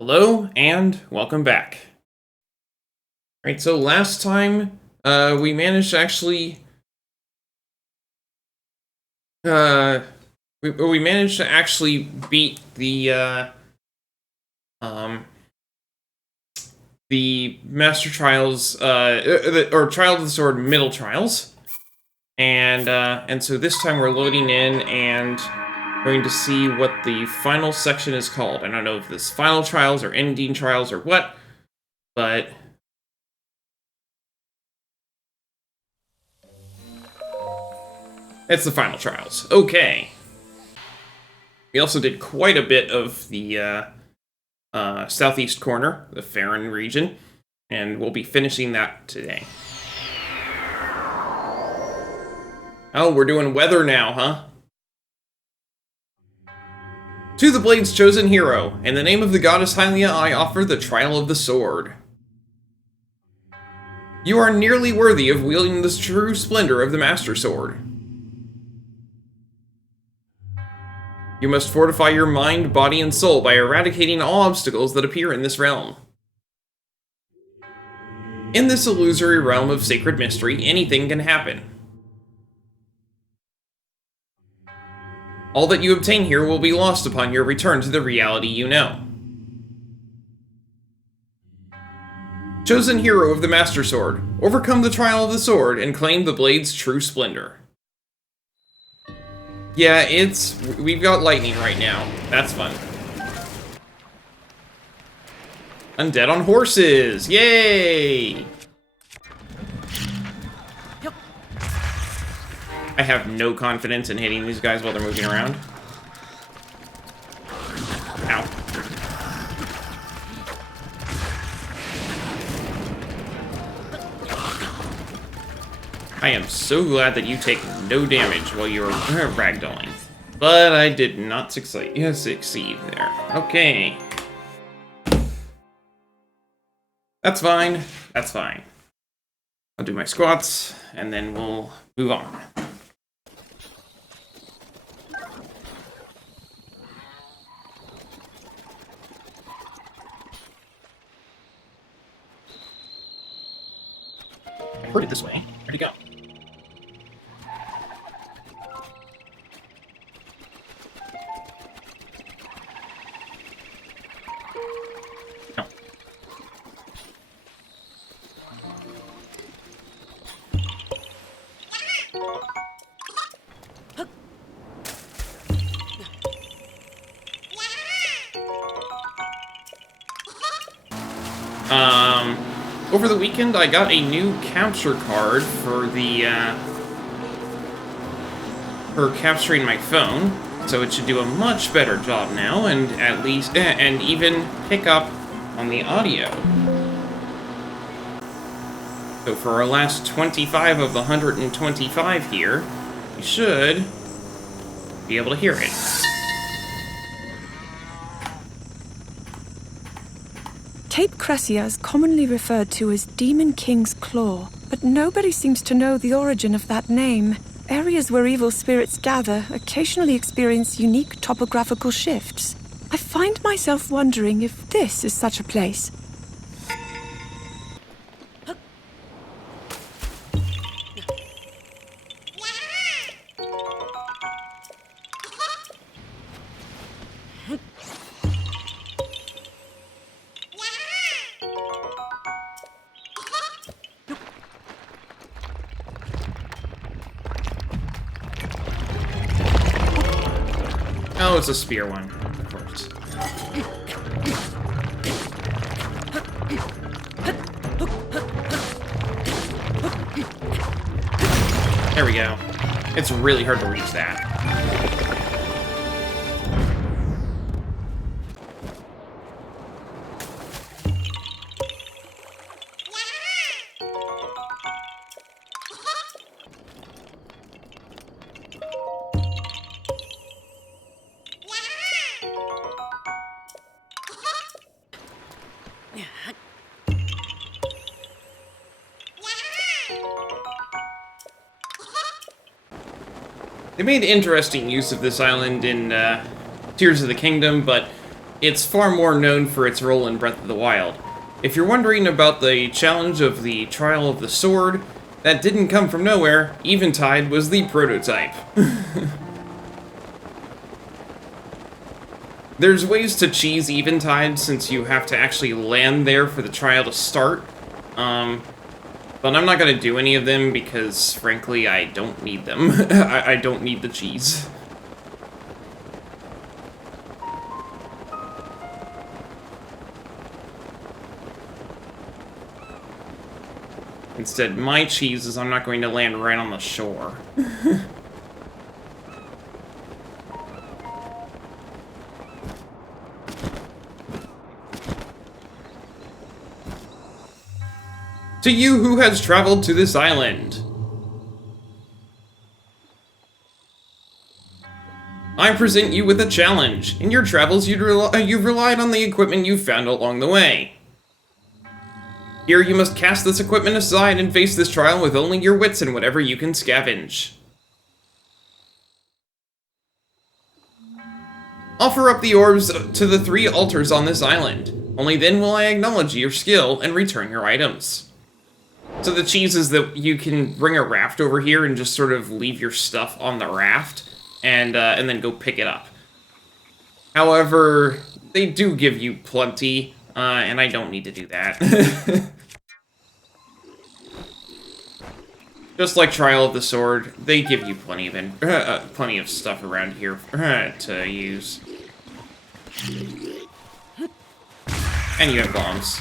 Hello, and welcome back. Alright, so last time, we managed to actually, we managed to actually beat the Master Trials, or Trial of the Sword Middle Trials. And so this time we're loading in and going to see what the final section is called. I don't know if this Final Trials or Ending Trials or what, but it's the Final Trials. Okay. We also did quite a bit of the southeast corner, the Farron region, and we'll be finishing that today. Oh, we're doing weather now, huh? To the Blade's chosen hero, in the name of the goddess Hylia, I offer the Trial of the Sword. You are nearly worthy of wielding the true splendor of the Master Sword. You must fortify your mind, body, and soul by eradicating all obstacles that appear in this realm. In this illusory realm of sacred mystery, anything can happen. All that you obtain here will be lost upon your return to the reality you know. Chosen hero of the Master Sword, overcome the trial of the sword and claim the blade's true splendor. Yeah, we've got lightning right now. That's fun. Undead on horses! Yay! I have no confidence in hitting these guys while they're moving around. Ow. I am so glad that you take no damage while you're ragdolling. But I did not succeed there. Okay. That's fine. That's fine. I'll do my squats, and then we'll move on. I heard it this way. Where'd it go? Over the weekend, I got a new capture card for for capturing my phone, so it should do a much better job now, and at least, and even pick up on the audio. So for our last 25 of the 125 here, we should be able to hear it. Cape Cressia is commonly referred to as Demon King's Claw, but nobody seems to know the origin of that name. Areas where evil spirits gather occasionally experience unique topographical shifts. I find myself wondering if this is such a place. Oh, it's a spear one, of course. There we go. It's really hard to reach that. They made interesting use of this island in Tears of the Kingdom, but it's far more known for its role in Breath of the Wild. If you're wondering about the challenge of the Trial of the Sword, that didn't come from nowhere. Eventide was the prototype. There's ways to cheese Eventide since you have to actually land there for the trial to start. But I'm not going to do any of them because, frankly, I don't need them. I don't need the cheese. Instead, my cheese is I'm not going to land right on the shore. To you who has traveled to this island, I present you with a challenge. In your travels, you've relied on the equipment you've found along the way. Here, you must cast this equipment aside and face this trial with only your wits and whatever you can scavenge. Offer up the orbs to the 3 altars on this island. Only then will I acknowledge your skill and return your items. So the cheese is that you can bring a raft over here and just sort of leave your stuff on the raft and then go pick it up. However, they do give you plenty, and I don't need to do that. Just like Trial of the Sword, they give you plenty of stuff around here to use. And you have bombs.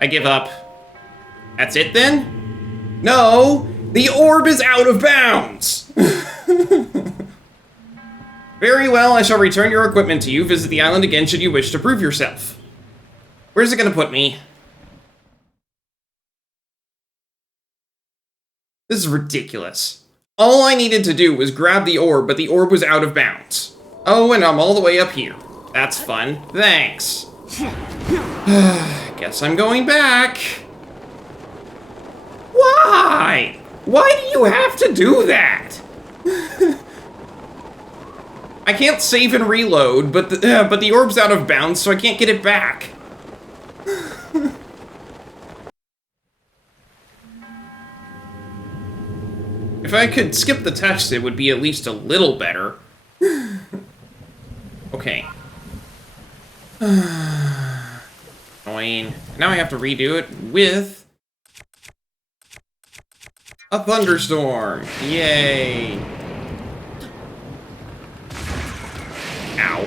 I give up. That's it then? No! The orb is out of bounds! Very well, I shall return your equipment to you. Visit the island again should you wish to prove yourself. Where's it gonna put me? This is ridiculous. All I needed to do was grab the orb, but the orb was out of bounds. Oh, and I'm all the way up here. That's fun. Thanks. Guess I'm going back. Why? Why do you have to do that? I can't save and reload, but the orb's out of bounds, so I can't get it back. If I could skip the text, it would be at least a little better. Okay. Annoying. Now I have to redo it with a thunderstorm. Yay. Ow.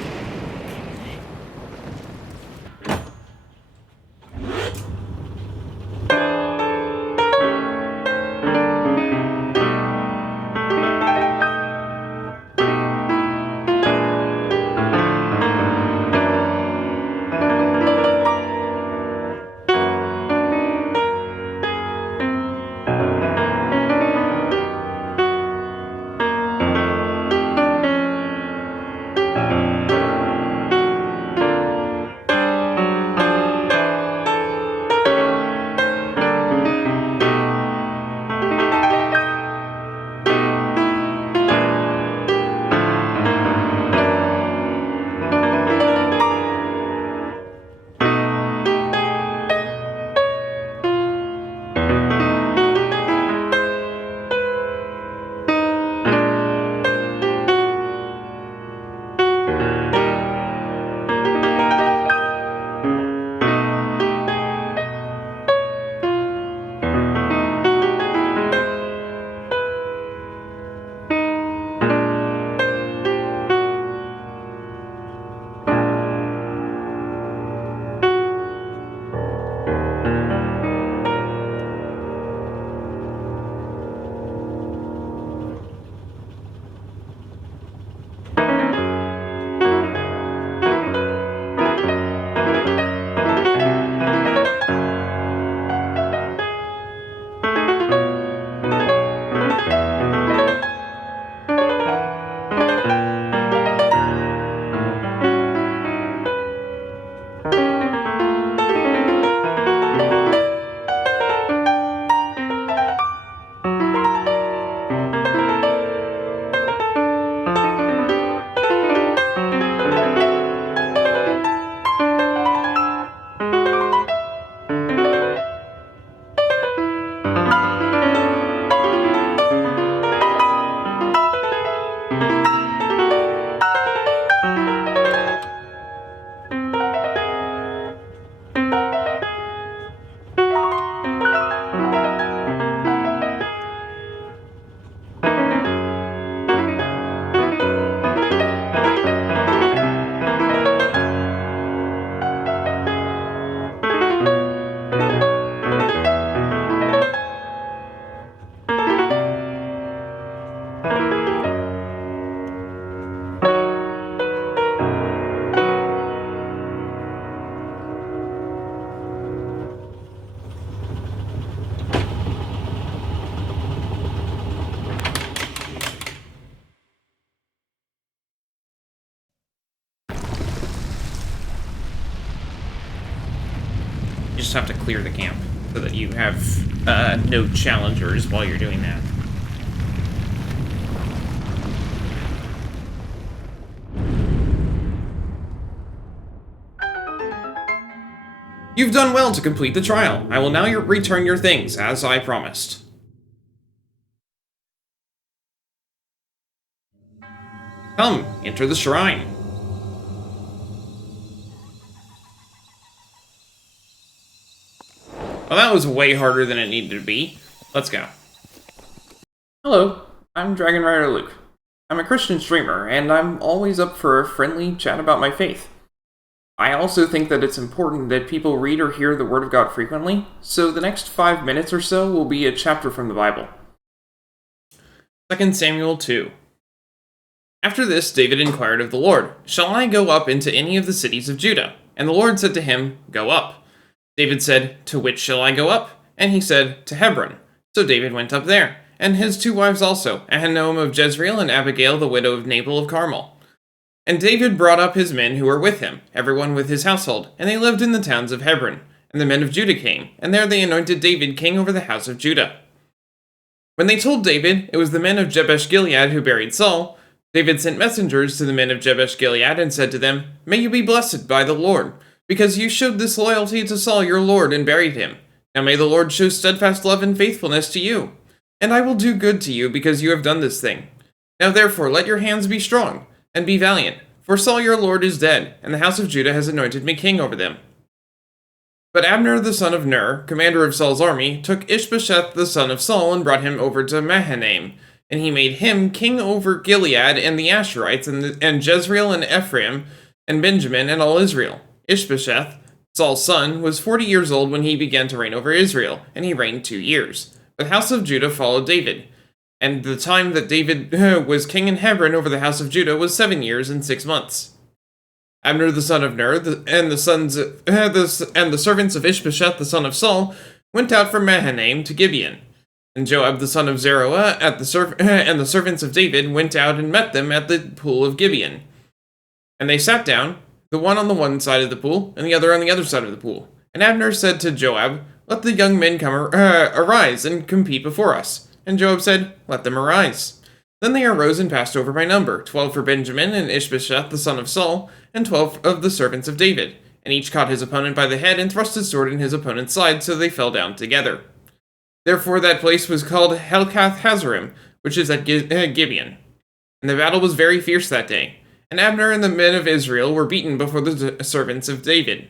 You just have to clear the camp so that you have no challengers while you're doing that. You've done well to complete the trial. I will now return your things, as I promised. Come, enter the shrine. Well, that was way harder than it needed to be. Let's go. Hello, I'm Dragon Rider Luke. I'm a Christian streamer, and I'm always up for a friendly chat about my faith. I also think that it's important that people read or hear the Word of God frequently, so the next 5 minutes or so will be a chapter from the Bible. 2 Samuel 2. After this, David inquired of the Lord, "Shall I go up into any of the cities of Judah?" And the Lord said to him, "Go up." David said, "To which shall I go up?" And he said, "To Hebron." So David went up there, and his 2 wives also, Ahinoam of Jezreel and Abigail the widow of Nabal of Carmel. And David brought up his men who were with him, everyone with his household, and they lived in the towns of Hebron. And the men of Judah came, and there they anointed David king over the house of Judah. When they told David it was the men of Jabesh-Gilead who buried Saul, David sent messengers to the men of Jabesh-Gilead and said to them, "May you be blessed by the Lord, because you showed this loyalty to Saul your lord and buried him. Now may the Lord show steadfast love and faithfulness to you. And I will do good to you because you have done this thing. Now therefore let your hands be strong, and be valiant, for Saul your lord is dead, and the house of Judah has anointed me king over them." But Abner the son of Ner, commander of Saul's army, took Ishbosheth the son of Saul and brought him over to Mahanaim, and he made him king over Gilead and the Asherites, and Jezreel and Ephraim, and Benjamin and all Israel. Ishbosheth, Saul's son, was 40 years old when he began to reign over Israel, and he reigned 2 years. The house of Judah followed David. And the time that David was king in Hebron over the house of Judah was 7 years and 6 months. Abner the son of Ner and the servants of Ishbosheth the son of Saul went out from Mahanaim to Gibeon. And Joab the son of Zeruiah and the servants of David went out and met them at the pool of Gibeon. And they sat down, the one on the one side of the pool and the other on the other side of the pool. And Abner said to Joab, "Let the young men arise and compete before us." And Joab said, "Let them arise." Then they arose and passed over by number, 12 for Benjamin and Ishbosheth the son of Saul, and 12 of the servants of David. And each caught his opponent by the head and thrust his sword in his opponent's side, so they fell down together. Therefore that place was called Helkath Hazarim, which is at Gibeon. And the battle was very fierce that day. And Abner and the men of Israel were beaten before the servants of David.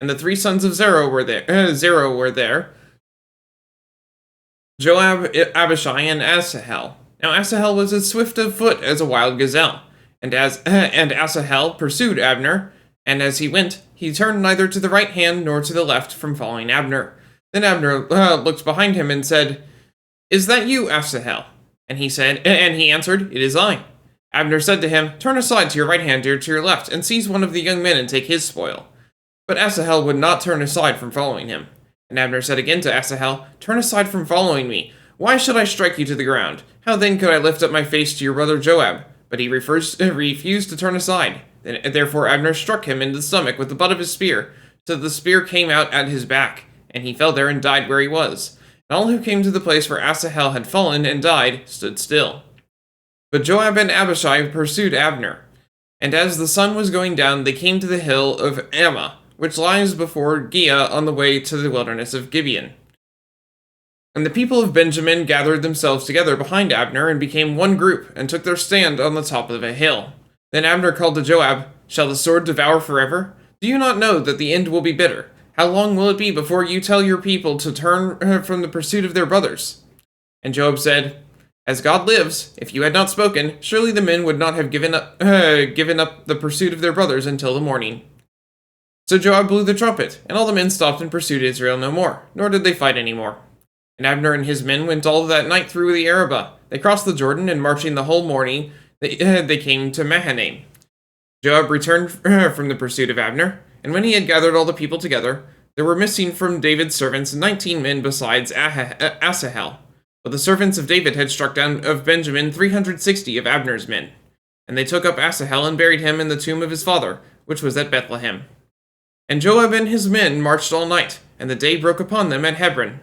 And the 3 sons of Zerah were there, Joab, Abishai, and Asahel. Now Asahel was as swift of foot as a wild gazelle, and Asahel pursued Abner, and as he went, he turned neither to the right hand nor to the left from following Abner. Then Abner looked behind him and said, "Is that you, Asahel?" And he answered, "It is I." Abner said to him, "Turn aside to your right hand or to your left, and seize one of the young men and take his spoil." But Asahel would not turn aside from following him. And Abner said again to Asahel, "Turn aside from following me. Why should I strike you to the ground? How then could I lift up my face to your brother Joab?" But he refused to turn aside. Therefore Abner struck him in the stomach with the butt of his spear, so that the spear came out at his back, and he fell there and died where he was. And all who came to the place where Asahel had fallen and died stood still. But Joab and Abishai pursued Abner. And as the sun was going down, they came to the hill of Ammah, which lies before Giah on the way to the wilderness of Gibeon. And the people of Benjamin gathered themselves together behind Abner and became one group and took their stand on the top of a hill. Then Abner called to Joab, "Shall the sword devour forever? Do you not know that the end will be bitter? How long will it be before you tell your people to turn from the pursuit of their brothers?" And Joab said, "As God lives, if you had not spoken, surely the men would not have given up the pursuit of their brothers until the morning." So Joab blew the trumpet, and all the men stopped and pursued Israel no more, nor did they fight any more. And Abner and his men went all that night through the Arabah. They crossed the Jordan, and marching the whole morning, they came to Mahanaim. Joab returned from the pursuit of Abner, and when he had gathered all the people together, there were missing from David's servants 19 men besides Asahel. But the servants of David had struck down of Benjamin 360 of Abner's men. And they took up Asahel and buried him in the tomb of his father, which was at Bethlehem. And Joab and his men marched all night, and the day broke upon them at Hebron.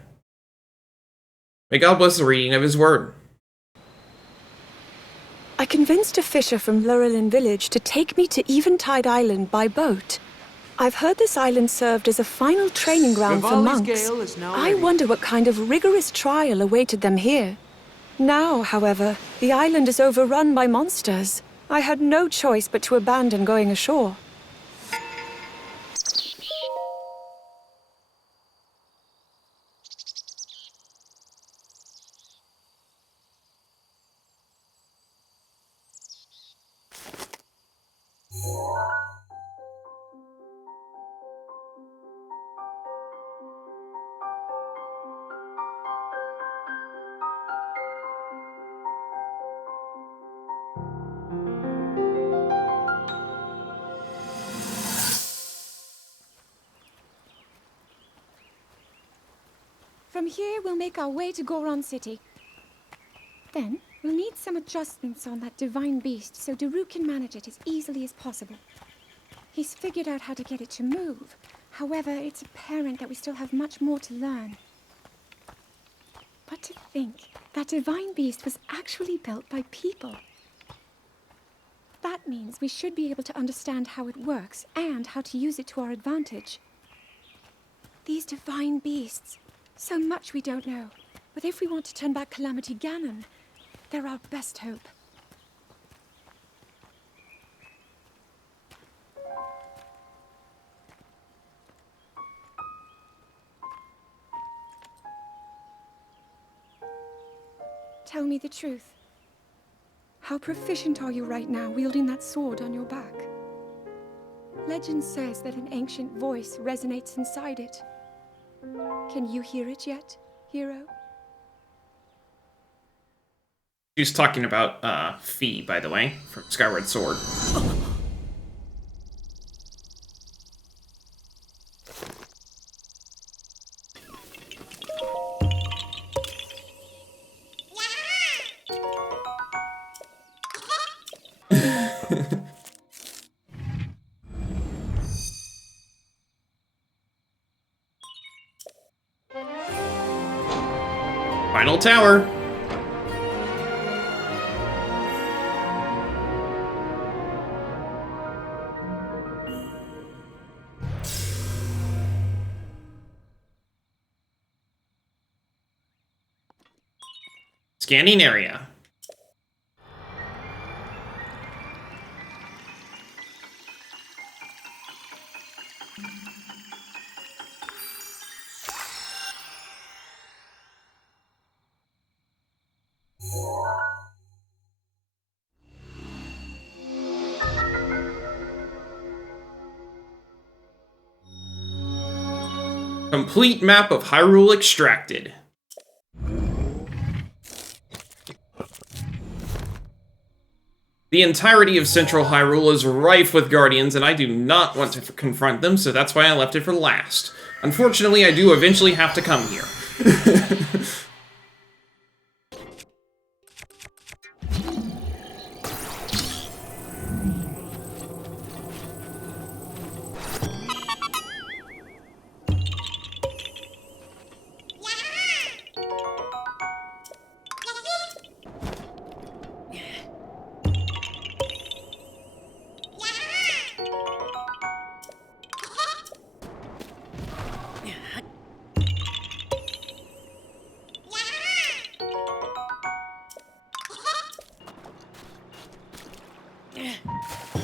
May God bless the reading of his word. I convinced a fisher from Lurelin village to take me to Eventide Island by boat. I've heard this island served as a final training ground for monks. I wonder what kind of rigorous trial awaited them here. Now, however, the island is overrun by monsters. I had no choice but to abandon going ashore. From here, we'll make our way to Goron City. Then, we'll need some adjustments on that divine beast so Daru can manage it as easily as possible. He's figured out how to get it to move. However, it's apparent that we still have much more to learn. But to think, that divine beast was actually built by people. That means we should be able to understand how it works and how to use it to our advantage. These divine beasts, so much we don't know. But if we want to turn back Calamity Ganon, they're our best hope. Tell me the truth. How proficient are you right now wielding that sword on your back? Legend says that an ancient voice resonates inside it. Can you hear it yet, hero? She's talking about Fee, by the way, from Skyward Sword. Final tower. Scanning area. Complete map of Hyrule extracted. The entirety of Central Hyrule is rife with guardians, and I do not want to confront them, so that's why I left it for last. Unfortunately, I do eventually have to come here.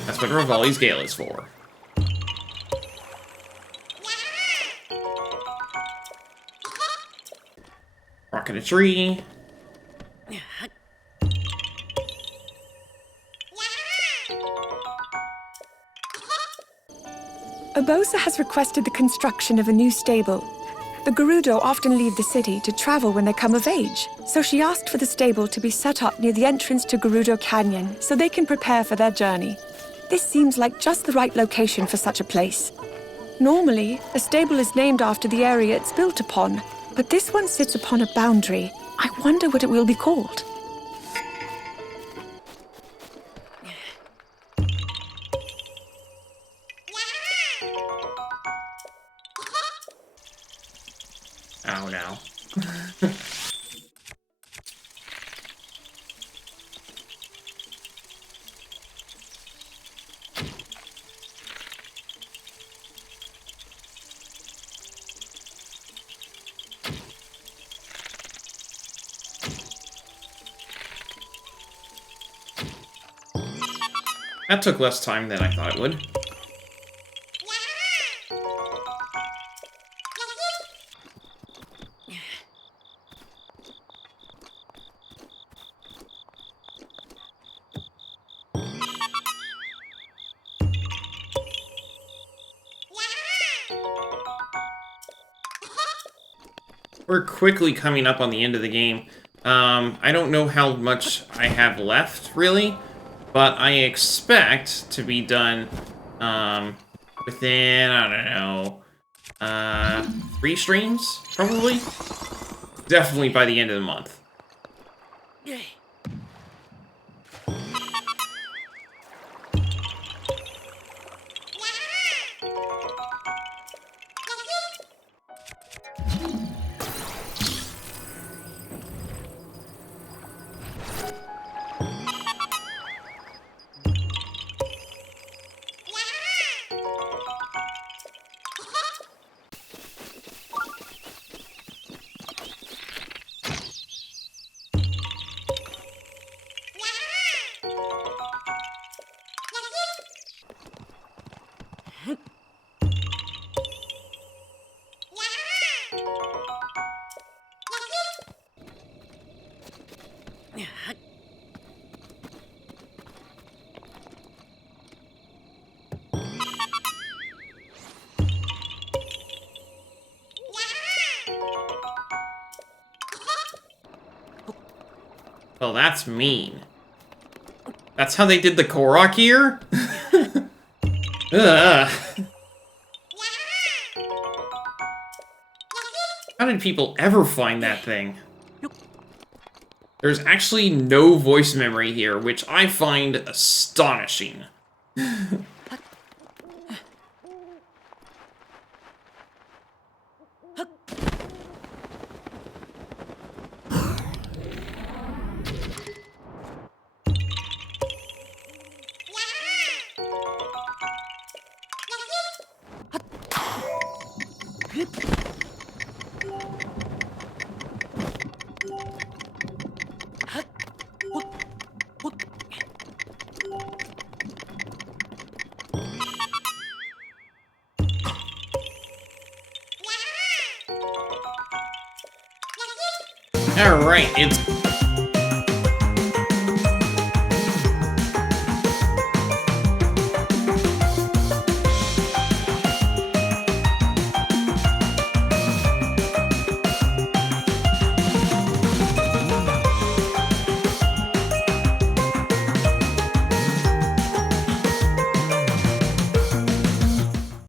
That's what Revali's Gale is for. Rocking a tree. Urbosa has requested the construction of a new stable. The Gerudo often leave the city to travel when they come of age, so she asked for the stable to be set up near the entrance to Gerudo Canyon so they can prepare for their journey. This seems like just the right location for such a place. Normally, a stable is named after the area it's built upon, but this one sits upon a boundary. I wonder what it will be called. Oh no. That took less time than I thought it would. We're quickly coming up on the end of the game. I don't know how much I have left, really, but I expect to be done within, I don't know, 3 streams, probably? Definitely by the end of the month. Well, that's mean. That's how they did the Korok here? Ugh. How did people ever find that thing? There's actually no voice memory here, which I find astonishing. Alright, it's